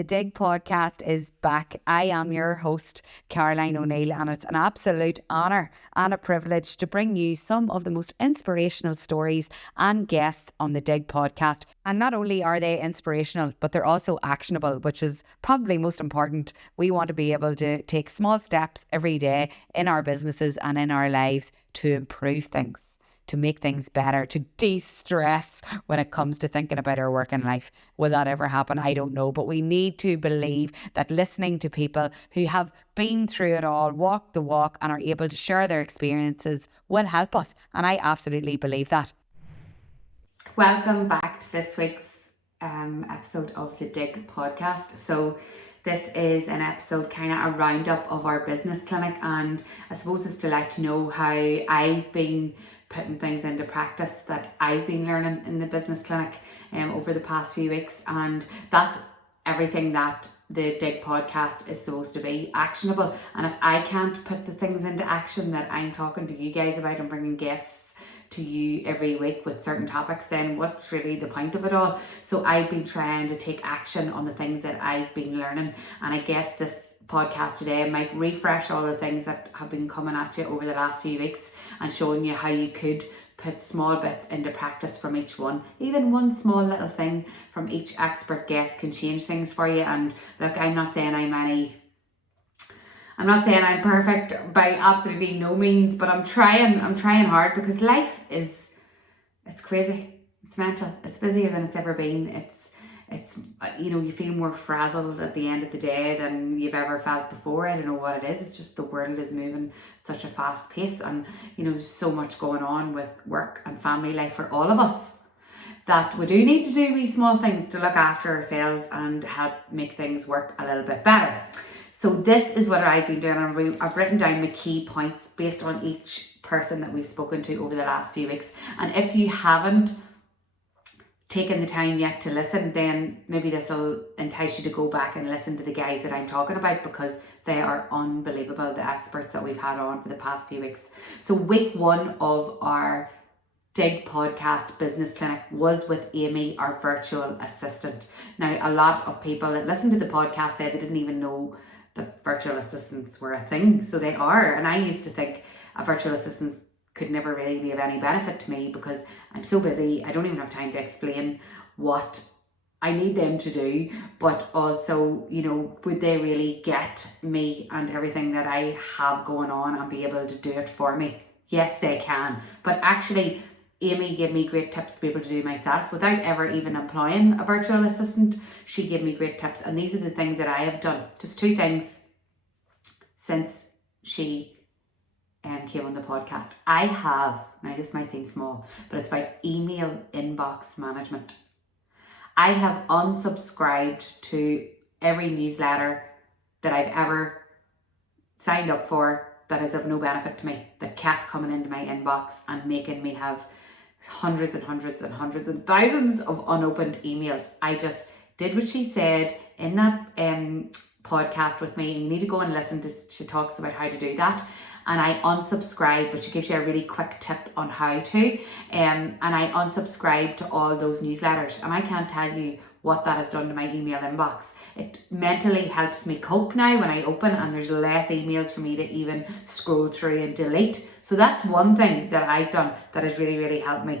The Digg Podcast is back. I am your host, Caroline O'Neill, and it's an absolute honour and a privilege to bring you some of the most inspirational stories and guests on the Digg Podcast. And not only are they inspirational, but they're also actionable, which is probably most important. We want to be able to take small steps every day in our businesses and in our lives to improve things, to make things better, to de-stress when it comes to thinking about our work and life. Will that ever happen? I don't know. But we need to believe that listening to people who have been through it all, walked the walk, and are able to share their experiences will help us. And I absolutely believe that. Welcome back to this week's episode of the Digg Podcast. So this is an episode, kind of a roundup of our business clinic, and I suppose it's to let you know how I've been putting things into practice that I've been learning in the business clinic over the past few weeks. And that's everything that the Digg Podcast is supposed to be: actionable. And if I can't put the things into action that I'm talking to you guys about and bringing guests to you every week with certain topics, then what's really the point of it all? So I've been trying to take action on the things that I've been learning, and I guess this podcast today might refresh all the things that have been coming at you over the last few weeks and showing you how you could put small bits into practice from each one. Even one small little thing from each expert guest can change things for you. And look, I'm not saying I'm perfect by absolutely no means, but I'm trying hard, because life it's crazy. It's mental. It's busier than it's ever been. It's you feel more frazzled at the end of the day than you've ever felt before. I don't know what it is. It's just the world is moving at such a fast pace, and there's so much going on with work and family life for all of us that we do need to do these small things to look after ourselves and help make things work a little bit better. So this is what I've been doing, and I've written down my key points based on each person that we've spoken to over the last few weeks. And if you haven't taken the time yet to listen, then maybe this will entice you to go back and listen to the guys that I'm talking about, because they are unbelievable, the experts that we've had on for the past few weeks. So week one of our Digg Podcast Business Clinic was with Amy, our virtual assistant. Now, a lot of people that listened to the podcast said they didn't even know that virtual assistants were a thing. So they are. And I used to think a virtual assistant could never really be of any benefit to me, because I'm so busy, I don't even have time to explain what I need them to do. But also, would they really get me and everything that I have going on and be able to do it for me? Yes, they can. But actually, Amy gave me great tips to be able to do myself without ever even employing a virtual assistant. She gave me great tips, and these are the things that I have done. Just 2 things since she came on the podcast. I have, now this might seem small, but it's about email inbox management. I have unsubscribed to every newsletter that I've ever signed up for that is of no benefit to me, that kept coming into my inbox and making me have hundreds and hundreds and hundreds and thousands of unopened emails. I just did what she said in that podcast with me, and you need to go and listen to, she talks about how to do that. And I unsubscribed, but she gives you a really quick tip on how to. And I unsubscribed to all those newsletters, and I can't tell you what that has done to my email inbox. It mentally helps me cope now when I open, and there's less emails for me to even scroll through and delete. So that's one thing that I've done that has really, really helped me.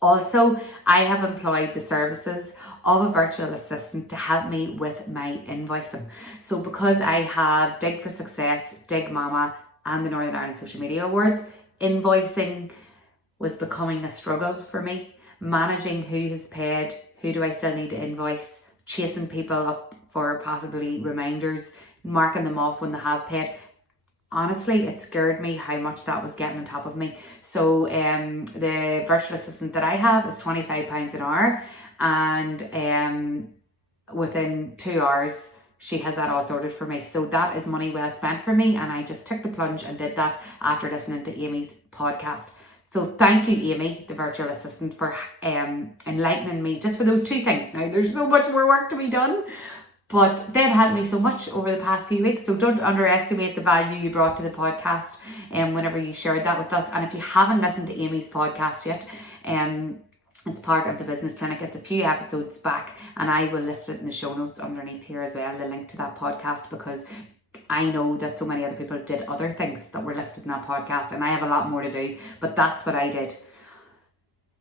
Also, I have employed the services of a virtual assistant to help me with my invoicing. So because I have Digg for Success, Digg Mama, and the Northern Ireland Social Media Awards, invoicing was becoming a struggle for me. Managing who has paid, who do I still need to invoice, chasing people up for possibly reminders, marking them off when they have paid. Honestly, it scared me how much that was getting on top of me. So the virtual assistant that I have is £25 an hour, and within 2 hours she has that all sorted for me. So that is money well spent for me, and I just took the plunge and did that after listening to Amy's podcast. So thank you, Amy, the virtual assistant, for enlightening me just for those 2 things. Now, there's so much more work to be done, but they've helped me so much over the past few weeks. So don't underestimate the value you brought to the podcast whenever you shared that with us. And if you haven't listened to Amy's podcast yet, It's part of the business clinic. It's a few episodes back, and I will list it in the show notes underneath here as well, the link to that podcast, because I know that so many other people did other things that were listed in that podcast, and I have a lot more to do, but that's what I did.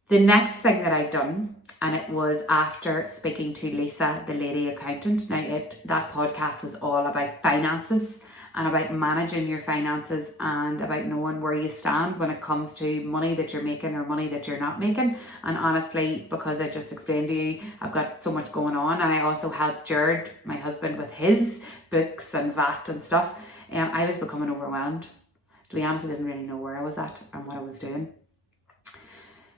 The next thing that I've done, and it was after speaking to Lisa, the lady accountant. Now, that podcast was all about finances and about managing your finances and about knowing where you stand when it comes to money that you're making or money that you're not making. And honestly, because I just explained to you, I've got so much going on, and I also helped Jared, my husband, with his books and VAT and stuff. I was becoming overwhelmed. To be honest, I didn't really know where I was at and what I was doing.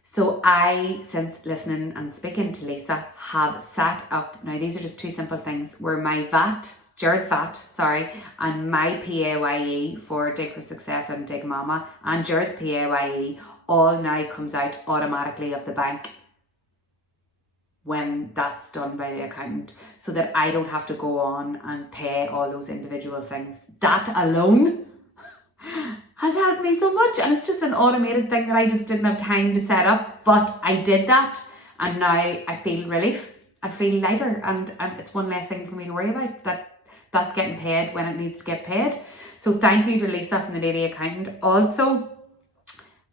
So I, since listening and speaking to Lisa, have set up, now these are just two simple things, where my Jared's VAT, and my PAYE for Digg for Success and Digg Mama, and Jared's PAYE all now comes out automatically of the bank when that's done by the accountant, so that I don't have to go on and pay all those individual things. That alone has helped me so much, and it's just an automated thing that I just didn't have time to set up, but I did that, and now I feel relief. I feel lighter, and it's one less thing for me to worry about, that's getting paid when it needs to get paid. So thank you to Lisa from the Lady Accountant. Also,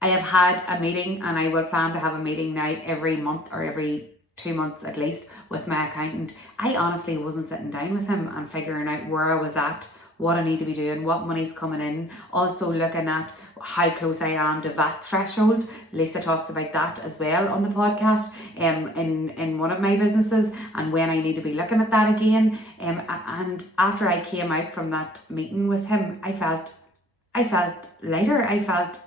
I have had a meeting, and I will plan to have a meeting now every month or every 2 months at least with my accountant. I honestly wasn't sitting down with him and figuring out where I was at, what I need to be doing, what money's coming in, also looking at how close I am to VAT threshold. Lisa talks about that as well on the podcast in one of my businesses, and when I need to be looking at that again. And after I came out from that meeting with him, I felt lighter. I felt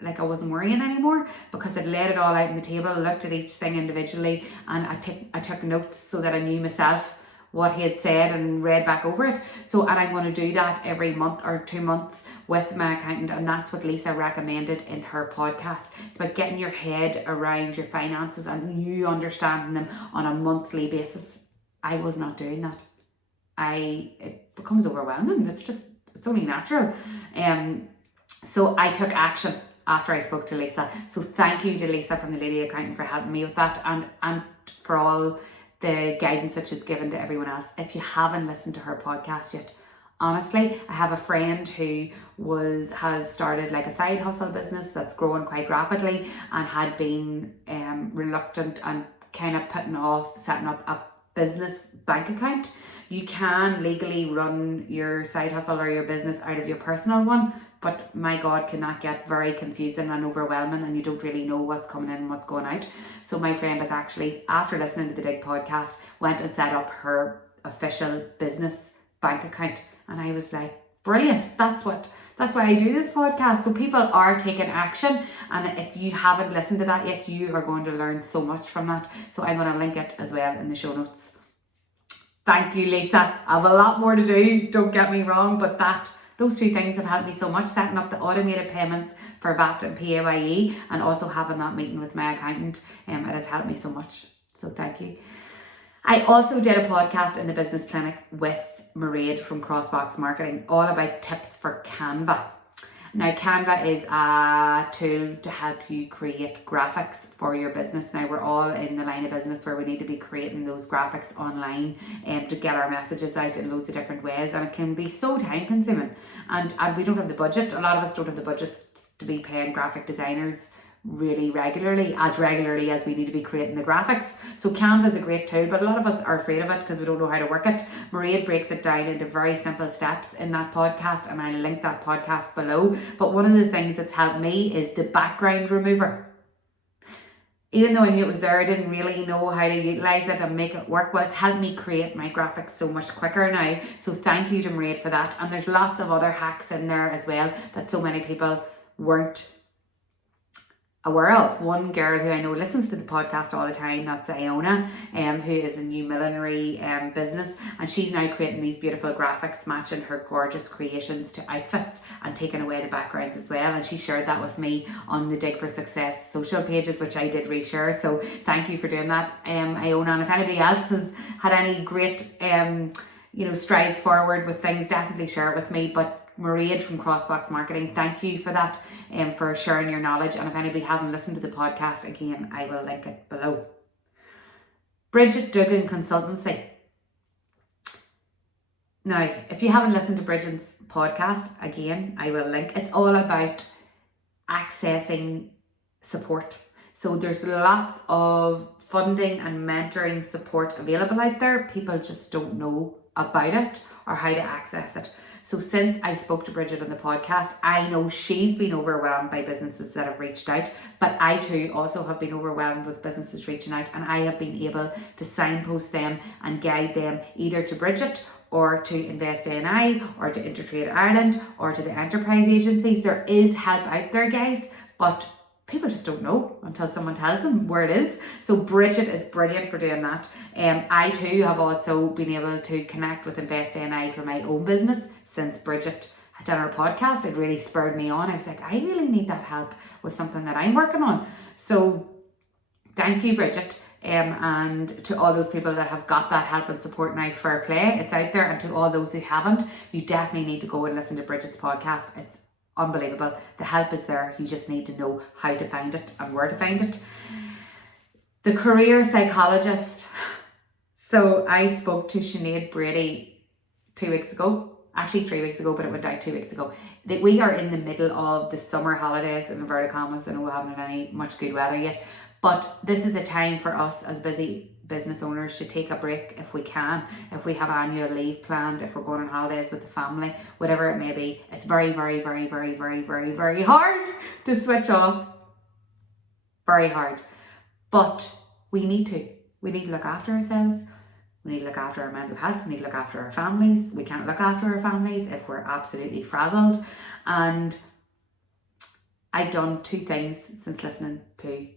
like I wasn't worrying anymore, because I'd laid it all out on the table, looked at each thing individually, and I took notes so that I knew myself what he had said and read back over it. So, and I'm going to do that every month or 2 months with my accountant, and that's what Lisa recommended in her podcast. It's about getting your head around your finances and you understanding them on a monthly basis. I was not doing that. It becomes overwhelming. It's only natural. So I took action after I spoke to Lisa. So thank you to Lisa from the Lady Accountant for helping me with that, and for all the guidance that she's given to everyone else. If you haven't listened to her podcast yet, honestly, I have a friend who has started like a side hustle business that's growing quite rapidly, and had been reluctant and kind of putting off setting up a business bank account. You can legally run your side hustle or your business out of your personal one, but my God, can that get very confusing and overwhelming, and you don't really know what's coming in and what's going out. So my friend has actually, after listening to the Digg podcast, went and set up her official business bank account, and I was like, brilliant. That's why I do this podcast, so people are taking action. And if you haven't listened to that yet, you are going to learn so much from that. So I'm going to link it as well in the show notes. Thank you, Lisa. I have a lot more to do, don't get me wrong, but those two things have helped me so much, setting up the automated payments for VAT and PAYE, and also having that meeting with my accountant. It has helped me so much. So thank you. I also did a podcast in the business clinic with Mairead from Crossbox Marketing, all about tips for Canva. Now, Canva is a tool to help you create graphics for your business. Now, we're all in the line of business where we need to be creating those graphics online to get our messages out in loads of different ways, and it can be so time consuming, and we don't have the budget. A lot of us don't have the budget to be paying graphic designers really regularly as we need to be creating the graphics. So Canva is a great tool, but a lot of us are afraid of it because we don't know how to work it. Mairead breaks it down into very simple steps in that podcast, and I'll link that podcast below. But one of the things that's helped me is the background remover. Even though I knew it was there, I didn't really know how to utilize it and make it work. Well, it's helped me create my graphics so much quicker now. So thank you to Mairead for that. And there's lots of other hacks in there as well that so many people weren't aware of. One girl who I know listens to the podcast all the time, that's Iona, who is a new millinery business, and she's now creating these beautiful graphics matching her gorgeous creations to outfits and taking away the backgrounds as well, and she shared that with me on the Digg for Success social pages, which I did reshare. So thank you for doing that, Iona. And if anybody else has had any great strides forward with things, definitely share it with me. But Mairead from Crossbox Marketing, thank you for that, for sharing your knowledge. And if anybody hasn't listened to the podcast, again, I will link it below. Brigid, Duggan Consultancy. Now, if you haven't listened to Brigid's podcast, again, I will link. It's all about accessing support. So there's lots of funding and mentoring support available out there. People just don't know about it or how to access it. So since I spoke to Brigid on the podcast, I know she's been overwhelmed by businesses that have reached out, but I too also have been overwhelmed with businesses reaching out, and I have been able to signpost them and guide them either to Brigid or to Invest A&I or to Intertrade Ireland or to the enterprise agencies. There is help out there, guys, but people just don't know until someone tells them where it is. So Brigid is brilliant for doing that. I too have also been able to connect with Invest A&I for my own business since Brigid had done her podcast. It really spurred me on. I was like, I really need that help with something that I'm working on. So thank you, Brigid. And to all those people that have got that help and support now, fair play, it's out there. And to all those who haven't, you definitely need to go and listen to Brigid's podcast. It's unbelievable. The help is there. You just need to know how to find it and where to find it. The career psychologist. So I spoke to Sinéad Brady 2 weeks ago, actually 3 weeks ago, but it went out 2 weeks ago. That we are in the middle of the summer holidays in inverted commas. I know we haven't had any much good weather yet, but this is a time for us as busy business owners to take a break if we can, if we have annual leave planned, if we're going on holidays with the family, whatever it may be. It's very, very, very, very, very, very, very hard to switch off. Very hard. But we need to look after ourselves. We need to look after our mental health. We need to look after our families. We can't look after our families if we're absolutely frazzled. And I've done 2 things since listening to,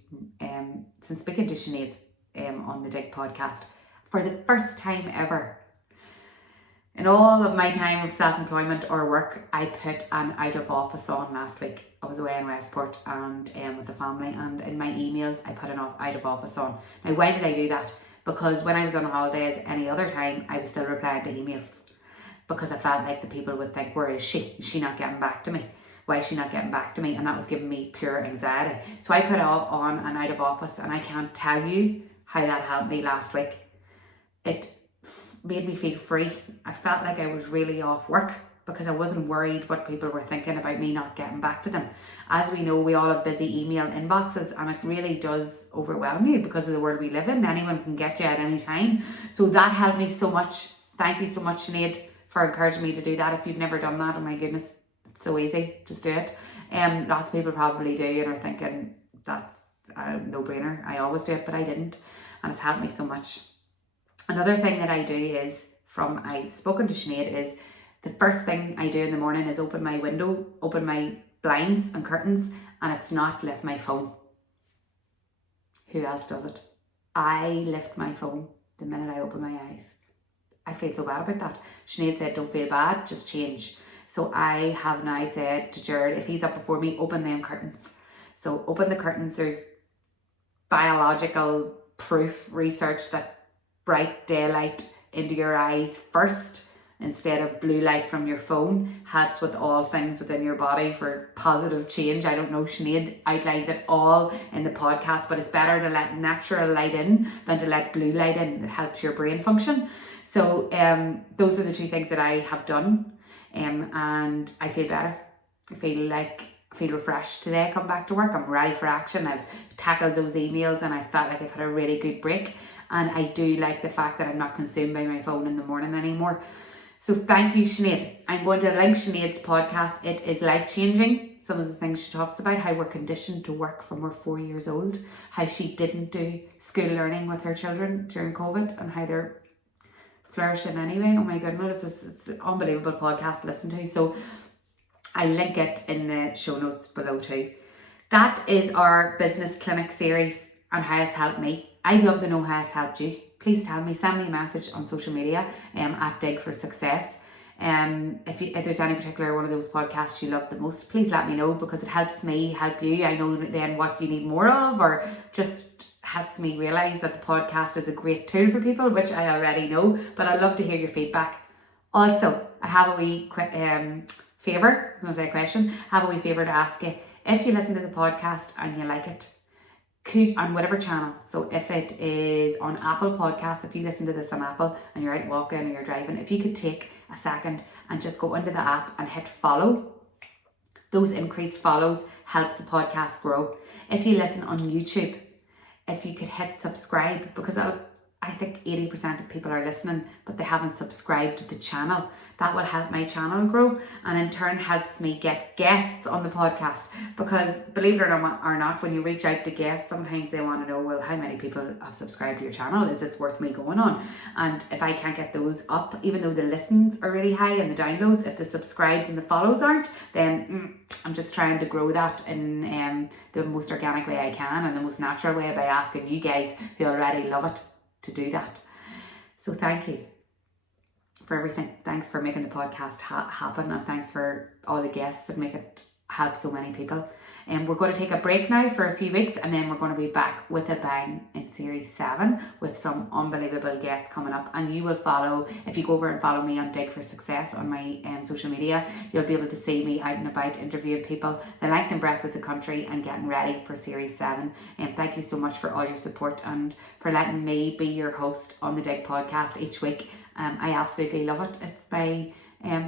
since speaking to Sinéad on the Digg podcast. For the first time ever in all of my time of self-employment or work, I put an out of office on last week. I was away in Westport and with the family, and in my emails I put an out of office on. Now, why did I do that? Because when I was on holidays any other time, I was still replying to emails because I felt like the people would think, where is she? Is she not getting back to me? Why is she not getting back to me? And that was giving me pure anxiety. So I put on an out of office, and I can't tell you how that helped me last week. It made me feel free. I felt like I was really off work because I wasn't worried what people were thinking about me not getting back to them. As we know, we all have busy email inboxes, and it really does overwhelm you because of the world we live in. Anyone can get you at any time. So that helped me so much. Thank you so much, Sinéad, for encouraging me to do that. If you've never done that, oh my goodness, it's so easy. Just do it. Lots of people probably do and are thinking that's a no-brainer. I always do it, but I didn't. And it's helped me so much. Another thing that I do is, I've spoken to Sinéad, is the first thing I do in the morning is open my window, open my blinds and curtains, and it's not lift my phone. Who else does it? I lift my phone the minute I open my eyes. I feel so bad about that. Sinéad said, don't feel bad, just change. So I have now said to Jared, if he's up before me, open them curtains. So open the curtains. There's biological proof, research that bright daylight into your eyes first instead of blue light from your phone helps with all things within your body for positive change. I don't know, Sinéad outlines it all in the podcast, but it's better to let natural light in than to let blue light in. It helps your brain function. So those are the 2 things that I have done, and I feel better. I feel refreshed today. I come back to work, I'm ready for action. I've tackled those emails and I felt like I've had a really good break, and I do like the fact that I'm not consumed by my phone in the morning anymore. So thank you, Sinéad. I'm going to link Sinéad's podcast. It is life-changing. Some of the things she talks about, how we're conditioned to work from we're 4 years old, how she didn't do school learning with her children during COVID, and how they're flourishing anyway. Oh my goodness, it's an unbelievable podcast to listen to. So I link it in the show notes below too. That is our business clinic series and how it's helped me. I'd love to know how it's helped you. Please tell me, send me a message on social media at Digg for Success. If there's any particular one of those podcasts you love the most, please let me know, because it helps me help you. I know then what you need more of, or just helps me realise that the podcast is a great tool for people, which I already know, but I'd love to hear your feedback. Also, I have a wee favour, I was going to say a question, have a wee favour to ask you. If you listen to the podcast and you like it, could, on whatever channel, so if it is on Apple Podcasts, if you listen to this on Apple and you're out walking or you're driving, if you could take a second and just go into the app and hit follow. Those increased follows helps the podcast grow. If you listen on YouTube, if you could hit subscribe, because I think 80% of people are listening, but they haven't subscribed to the channel. That will help my channel grow, and in turn helps me get guests on the podcast. Because believe it or not, when you reach out to guests, sometimes they want to know, well, how many people have subscribed to your channel? Is this worth me going on? And if I can't get those up, even though the listens are really high and the downloads, if the subscribes and the follows aren't, then I'm just trying to grow that in the most organic way I can and the most natural way by asking you guys who already love it to do that. So thank you for everything. Thanks for making the podcast happen, and thanks for all the guests that make it help so many people. And we're going to take a break now for a few weeks, and then we're going to be back with a bang in series 7 with some unbelievable guests coming up. And you will follow, if you go over and follow me on Digg for Success on my social media, you'll be able to see me out and about interviewing people the length and breadth of the country and getting ready for series 7. And thank you so much for all your support and for letting me be your host on the Digg podcast each week. I absolutely love it. It's my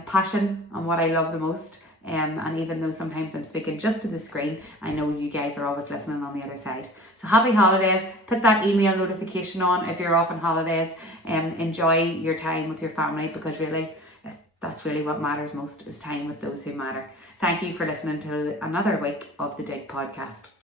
passion and what I love the most. And even though sometimes I'm speaking just to the screen, I know you guys are always listening on the other side. So happy holidays. Put that email notification on if you're off on holidays. Enjoy your time with your family, because really that's really what matters most, is time with those who matter. Thank you for listening to another week of the Digg podcast.